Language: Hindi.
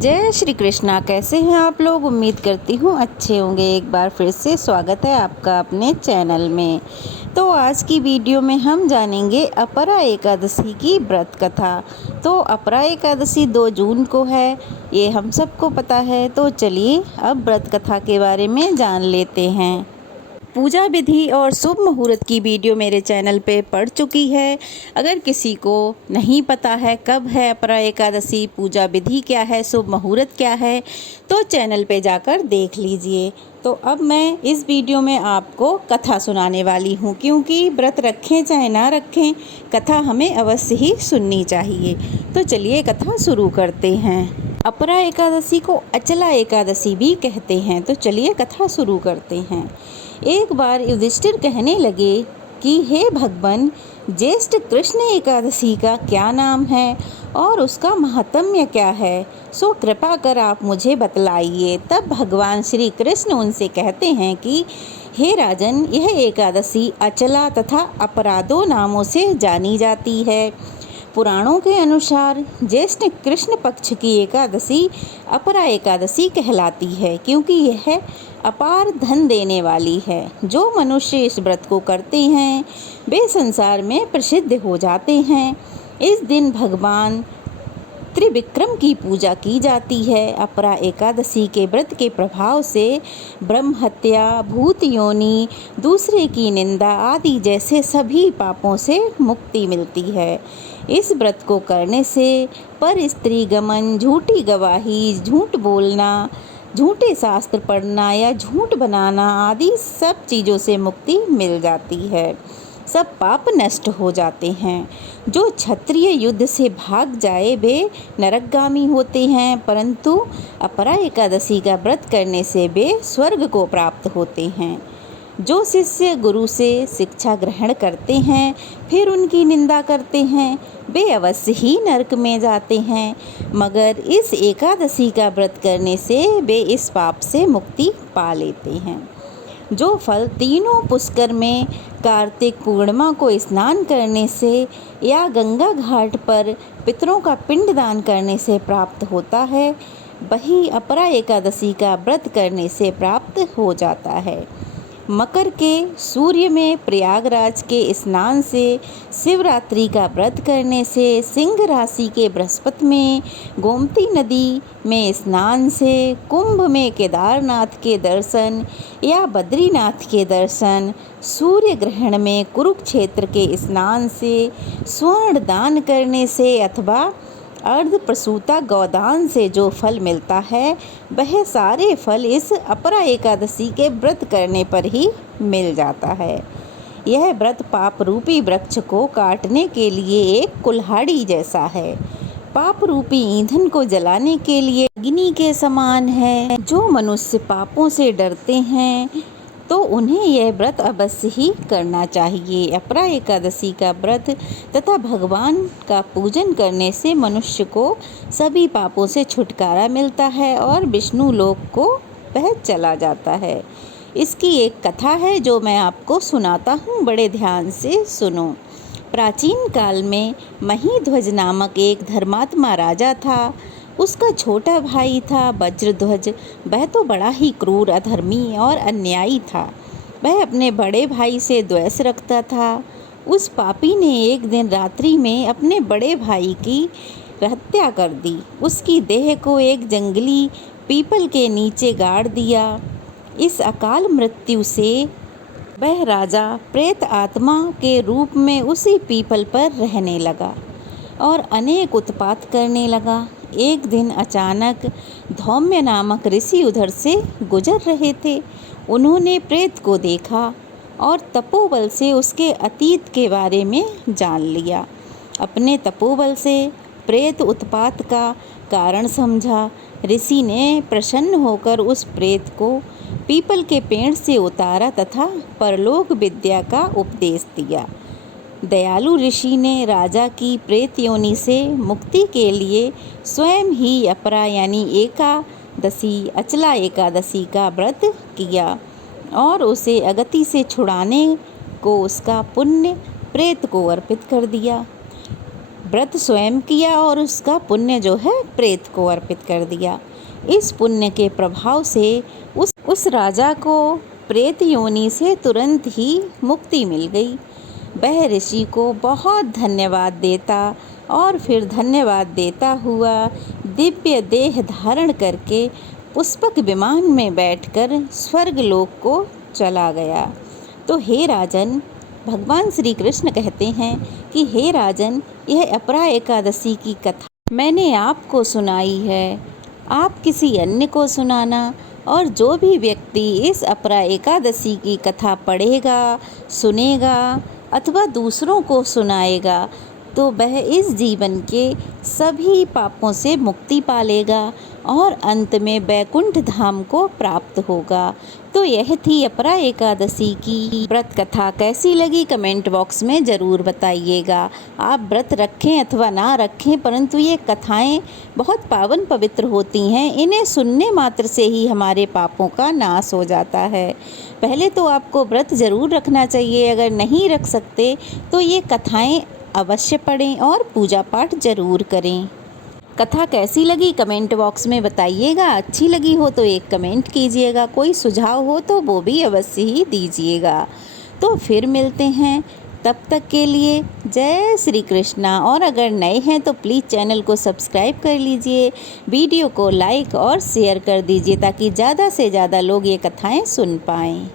जय श्री कृष्णा। कैसे हैं आप लोग? उम्मीद करती हूँ अच्छे होंगे। एक बार फिर से स्वागत है आपका अपने चैनल में। तो आज की वीडियो में हम जानेंगे अपरा एकादशी की व्रत कथा। तो अपरा एकादशी 2 जून को है, ये हम सबको पता है। तो चलिए अब व्रत कथा के बारे में जान लेते हैं। पूजा विधि और शुभ मुहूर्त की वीडियो मेरे चैनल पे पड़ चुकी है। अगर किसी को नहीं पता है कब है अपरा एकादशी, पूजा विधि क्या है, शुभ मुहूर्त क्या है, तो चैनल पे जाकर देख लीजिए। तो अब मैं इस वीडियो में आपको कथा सुनाने वाली हूँ, क्योंकि व्रत रखें चाहे ना रखें, कथा हमें अवश्य ही सुननी चाहिए। तो चलिए कथा शुरू करते हैं। अपरा एकादशी को अचला एकादशी भी कहते हैं। तो चलिए कथा शुरू करते हैं। एक बार युधिष्ठिर कहने लगे कि हे भगवान, ज्येष्ठ कृष्ण एकादशी का क्या नाम है और उसका महात्म्य क्या है, सो कृपा कर आप मुझे बतलाइए। तब भगवान श्री कृष्ण उनसे कहते हैं कि हे राजन, यह एकादशी अचला तथा अपरा 2 नामों से जानी जाती है। पुराणों के अनुसार ज्येष्ठ कृष्ण पक्ष की एकादशी अपरा एकादशी कहलाती है, क्योंकि यह अपार धन देने वाली है। जो मनुष्य इस व्रत को करते हैं वे संसार में प्रसिद्ध हो जाते हैं। इस दिन भगवान त्रिविक्रम की पूजा की जाती है। अपरा एकादशी के व्रत के प्रभाव से ब्रह्म हत्या, भूत योनि, दूसरे की निंदा आदि जैसे सभी पापों से मुक्ति मिलती है। इस व्रत को करने से पर स्त्री गमन, झूठी गवाही, झूठ बोलना, झूठे शास्त्र पढ़ना या झूठ बनाना आदि सब चीज़ों से मुक्ति मिल जाती है। सब पाप नष्ट हो जाते हैं। जो क्षत्रिय युद्ध से भाग जाए वे नरकगामी होते हैं, परंतु अपरा एकादशी का व्रत करने से वे स्वर्ग को प्राप्त होते हैं। जो शिष्य गुरु से शिक्षा ग्रहण करते हैं फिर उनकी निंदा करते हैं वे अवश्य ही नरक में जाते हैं, मगर इस एकादशी का व्रत करने से वे इस पाप से मुक्ति पा लेते हैं। जो फल तीनों पुष्कर में कार्तिक पूर्णिमा को स्नान करने से या गंगा घाट पर पितरों का पिंडदान करने से प्राप्त होता है, वही अपरा एकादशी का व्रत करने से प्राप्त हो जाता है। मकर के सूर्य में प्रयागराज के स्नान से, शिवरात्रि का व्रत करने से, सिंह राशि के बृहस्पति में गोमती नदी में स्नान से, कुंभ में केदारनाथ के दर्शन या बद्रीनाथ के दर्शन, सूर्य ग्रहण में कुरुक्षेत्र के स्नान से, स्वर्ण दान करने से अथवा अर्ध प्रसूता गौदान से जो फल मिलता है वह सारे फल इस अपरा एकादशी के व्रत करने पर ही मिल जाता है। यह व्रत पाप रूपी वृक्ष को काटने के लिए एक कुल्हाड़ी जैसा है। पाप रूपी ईंधन को जलाने के लिए अग्नि के समान है। जो मनुष्य पापों से डरते हैं तो उन्हें यह व्रत अवश्य ही करना चाहिए। अपरा एकादशी का व्रत तथा भगवान का पूजन करने से मनुष्य को सभी पापों से छुटकारा मिलता है और विष्णु लोक को वह चला जाता है। इसकी एक कथा है जो मैं आपको सुनाता हूँ, बड़े ध्यान से सुनो। प्राचीन काल में महीध्वज नामक एक धर्मात्मा राजा था। उसका छोटा भाई था वज्रध्वज। वह तो बड़ा ही क्रूर, अधर्मी और अन्यायी था। वह अपने बड़े भाई से द्वेष रखता था। उस पापी ने एक दिन रात्रि में अपने बड़े भाई की हत्या कर दी। उसकी देह को एक जंगली पीपल के नीचे गाड़ दिया। इस अकाल मृत्यु से वह राजा प्रेत आत्मा के रूप में उसी पीपल पर रहने लगा और अनेक उत्पात करने लगा। एक दिन अचानक धौम्य नामक ऋषि उधर से गुजर रहे थे। उन्होंने प्रेत को देखा और तपोबल से उसके अतीत के बारे में जान लिया। अपने तपोबल से प्रेत उत्पात का कारण समझा। ऋषि ने प्रसन्न होकर उस प्रेत को पीपल के पेड़ से उतारा तथा परलोक विद्या का उपदेश दिया। दयालु ऋषि ने राजा की प्रेत योनि से मुक्ति के लिए स्वयं ही अपरा यानी एकादशी, अचला एकादशी का व्रत किया और उसे अगति से छुड़ाने को उसका पुण्य प्रेत को अर्पित कर दिया। व्रत स्वयं किया और उसका पुण्य जो है प्रेत को अर्पित कर दिया। इस पुण्य के प्रभाव से उस राजा को प्रेत योनि से तुरंत ही मुक्ति मिल गई। वह ऋषि को बहुत धन्यवाद देता और फिर धन्यवाद देता हुआ दिव्य देह धारण करके पुष्पक विमान में बैठकर स्वर्गलोक को चला गया। तो हे राजन, भगवान श्री कृष्ण कहते हैं कि हे राजन, यह अपरा एकादशी की कथा मैंने आपको सुनाई है, आप किसी अन्य को सुनाना, और जो भी व्यक्ति इस अपरा एकादशी की कथा पढ़ेगा, सुनेगा अथवा दूसरों को सुनाएगा तो वह इस जीवन के सभी पापों से मुक्ति पालेगा और अंत में वैकुंठ धाम को प्राप्त होगा। तो यह थी अपरा एकादशी की व्रत कथा। कैसी लगी कमेंट बॉक्स में ज़रूर बताइएगा। आप व्रत रखें अथवा ना रखें, परंतु ये कथाएं बहुत पावन पवित्र होती हैं। इन्हें सुनने मात्र से ही हमारे पापों का नाश हो जाता है। पहले तो आपको व्रत ज़रूर रखना चाहिए। अगर नहीं रख सकते तो ये कथाएं अवश्य पढ़ें और पूजा पाठ ज़रूर करें। कथा कैसी लगी कमेंट बॉक्स में बताइएगा। अच्छी लगी हो तो एक कमेंट कीजिएगा, कोई सुझाव हो तो वो भी अवश्य ही दीजिएगा। तो फिर मिलते हैं, तब तक के लिए जय श्री कृष्णा। और अगर नए हैं तो प्लीज़ चैनल को सब्सक्राइब कर लीजिए, वीडियो को लाइक और शेयर कर दीजिए ताकि ज़्यादा से ज़्यादा लोग ये कथाएं सुन पाएँ।